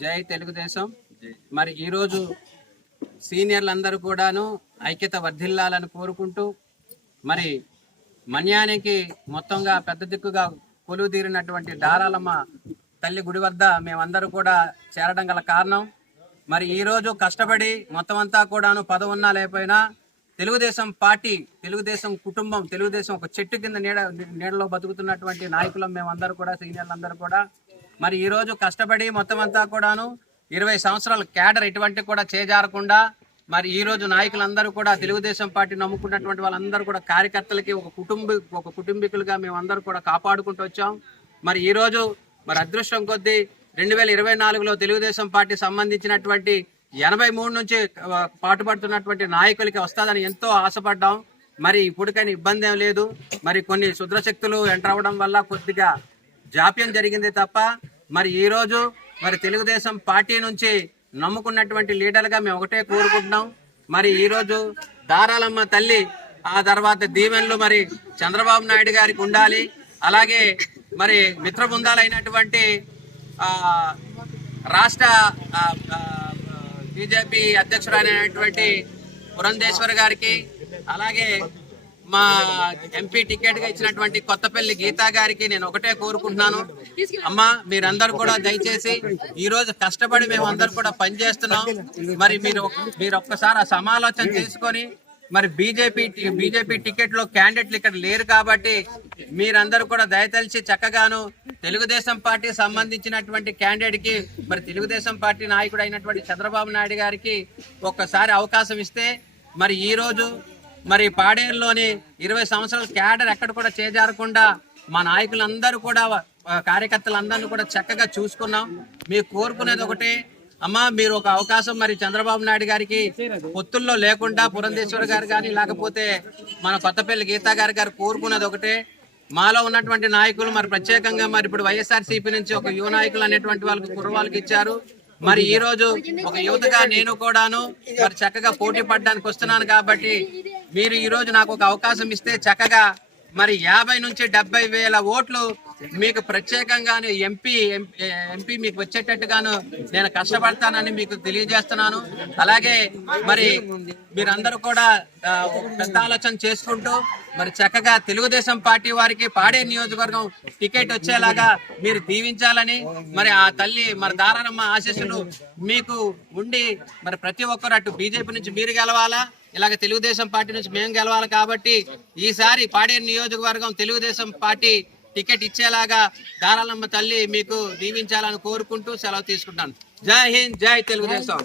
జై తెలుగుదేశం. మరి ఈరోజు సీనియర్లందరూ కూడాను ఐక్యత వర్ధిల్లాలని కోరుకుంటూ మరి మన్యానికి మొత్తంగా పెద్ద దిక్కుగా కొలువు తీరినటువంటి డారాలమ్మ తల్లి గుడి వద్ద మేమందరూ కూడా చేరడం గల కారణం. మరి ఈరోజు కష్టపడి మొత్తం అంతా కూడాను పదవున్నా లేకపోయినా తెలుగుదేశం పార్టీ తెలుగుదేశం కుటుంబం తెలుగుదేశం ఒక చెట్టు కింద నీడ నీడలో బతుకుతున్నటువంటి నాయకులం మేమందరూ కూడా సీనియర్లందరూ కూడా. మరి ఈరోజు కష్టపడి మొత్తం అంతా కూడాను ఇరవై సంవత్సరాల క్యాడర్ ఎటువంటి కూడా చేజారకుండా మరి ఈ రోజు నాయకులందరూ కూడా తెలుగుదేశం పార్టీ నమ్ముకున్నటువంటి వాళ్ళందరూ కూడా కార్యకర్తలకి ఒక కుటుంబ ఒక కుటుంబీకులుగా మేమందరూ కూడా కాపాడుకుంటూ వచ్చాం. మరి ఈరోజు మరి అదృష్టం కొద్దీ రెండు వేల ఇరవై నాలుగులో తెలుగుదేశం పార్టీ సంబంధించినటువంటి ఎనభై మూడు నుంచి పాటుపడుతున్నటువంటి నాయకులకి వస్తుందని ఎంతో ఆశపడ్డాం. మరి ఇప్పటికైనా ఇబ్బంది ఏం లేదు. మరి కొన్ని శుద్రశక్తులు ఎంటర్ అవ్వడం వల్ల కొద్దిగా జాప్యం జరిగింది తప్ప మరి ఈరోజు మరి తెలుగుదేశం పార్టీ నుంచి నమ్ముకున్నటువంటి లీడర్గా మేము ఒకటే కోరుకుంటున్నాం. మరి ఈరోజు దారాలమ్మ తల్లి ఆ తర్వాత దీవెన్లు మరి చంద్రబాబు నాయుడు గారికి ఉండాలి. అలాగే మరి మిత్ర బృందాలైనటువంటి రాష్ట్ర బీజేపీ అధ్యక్షుడైనటువంటి పురంధేశ్వర్ గారికి అలాగే మా ఎంపీ టికెట్గా ఇచ్చినటువంటి కొత్తపల్లి గీతా గారికి నేను ఒకటే కోరుకుంటున్నాను. అమ్మా మీరందరూ కూడా దయచేసి ఈ రోజు కష్టపడి మేము అందరు కూడా పనిచేస్తున్నాం మరి మీరు మీరు ఒక్కసారి ఆ సమాలోచన చేసుకొని మరి బీజేపీ బీజేపీ టికెట్లో క్యాండిడేట్లు ఇక్కడ లేరు కాబట్టి మీరందరూ కూడా దయతలిచి చక్కగాను తెలుగుదేశం పార్టీ సంబంధించినటువంటి క్యాండిడేట్కి మరి తెలుగుదేశం పార్టీ నాయకుడు అయినటువంటి చంద్రబాబు నాయుడు గారికి ఒక్కసారి అవకాశం ఇస్తే మరి ఈ రోజు మరి పాడేరులోని ఇరవై సంవత్సరాల క్యాడర్ ఎక్కడ కూడా చేజారకుండా మా నాయకులందరూ కూడా కార్యకర్తలందరినీ కూడా చక్కగా చూసుకున్నాం. మీరు కోరుకునేది ఒకటే అమ్మా మీరు ఒక అవకాశం మరి చంద్రబాబు నాయుడు గారికి పొత్తుల్లో లేకుండా పురంధేశ్వర్ గారు కానీ లేకపోతే మన కొత్తపల్లి గీతా గారి గారు కోరుకునేది ఒకటే. మాలో ఉన్నటువంటి నాయకులు మరి ప్రత్యేకంగా మరి ఇప్పుడు వైఎస్ఆర్ నుంచి ఒక యువ నాయకులు అనేటువంటి వాళ్ళకి కుర్రవాళ్ళకి ఇచ్చారు. మరి ఈ రోజు ఒక యువతగా నేను కూడాను మరి చక్కగా పోటీ పడడానికి వస్తున్నాను కాబట్టి మీరు ఈ రోజు నాకు ఒక అవకాశం ఇస్తే చక్కగా మరి యాభై నుంచి డెబ్బై వేల ఓట్లు మీకు ప్రత్యేకంగాను ఎంపీ ఎంపీ మీకు వచ్చేటట్టుగాను నేను కష్టపడతానని మీకు తెలియజేస్తున్నాను. అలాగే మరి మీరందరూ కూడా పెద్ద ఆలోచన చేసుకుంటూ మరి చక్కగా తెలుగుదేశం పార్టీ వారికి పాడే నియోజకవర్గం టికెట్ వచ్చేలాగా మీరు దీవించాలని మరి ఆ తల్లి మరి దారారమ్మ ఆశీస్సులు మీకు ఉండి మరి ప్రతి ఒక్కరు అటు బీజేపీ నుంచి మీరు గెలవాలా ఇలాగ తెలుగుదేశం పార్టీ నుంచి మేము గెలవాలి కాబట్టి ఈసారి పాడేరు నియోజకవర్గం తెలుగుదేశం పార్టీ టికెట్ ఇచ్చేలాగా దారాలమ్మ తల్లి మీకు దీవించాలని కోరుకుంటూ సెలవు తీసుకుంటాను. జై హింద్ జై తెలుగుదేశం.